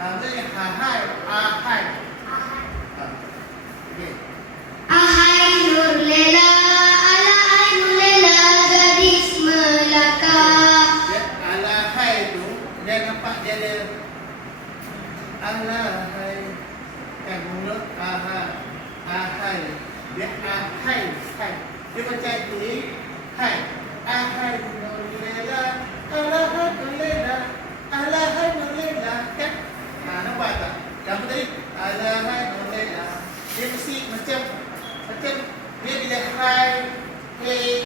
Maksudnya ahai, ahai. Okey. Ahai Nurlela, alahai Nurlela, gadis Melaka. Dia alahai tu dia nampak dia ada alahai kan mulut ahai dia ahai hai dia macam ni hai ahai Nurlela alahai Nurlela alahai Nurlela kan nampak tak kamu tadi alahai Nurlela dia mesti macam